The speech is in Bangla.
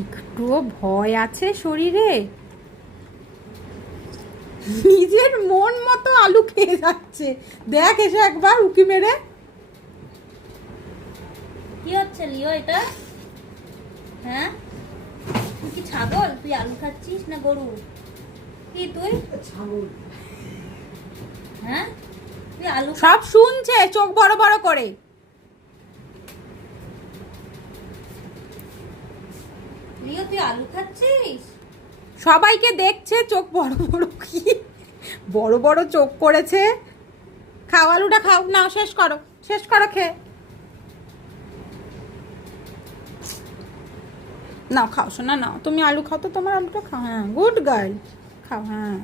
একটুও ভয় আছে শরীরে? নিজের মন মতো আলু খেয়ে যাচ্ছে। দেখ এসে একবার উকি মেরে। কি হচ্ছে লিও এটা? হ্যাঁ, তুই কি ছাগল? তুই আলু খাচ্ছিস না গরু? কি তুই ছাগল? হ্যাঁ, তুই আলু সব শুনছে চোখ বড় বড় করে। লিও তুই আলু খাচ্ছিস? সবাইকে দেখছে চোখ বড় বড়। কি বড় বড় চোখ করেছে। খাও আলুটা খাও, নাও শেষ করো, শেষ করো খেয়ে। নাও খাও শোনা, নাও তুমি আলু খাও তো, তোমার আলুটা খাও। হ্যাঁ গুড গার্ল, খাও। হ্যাঁ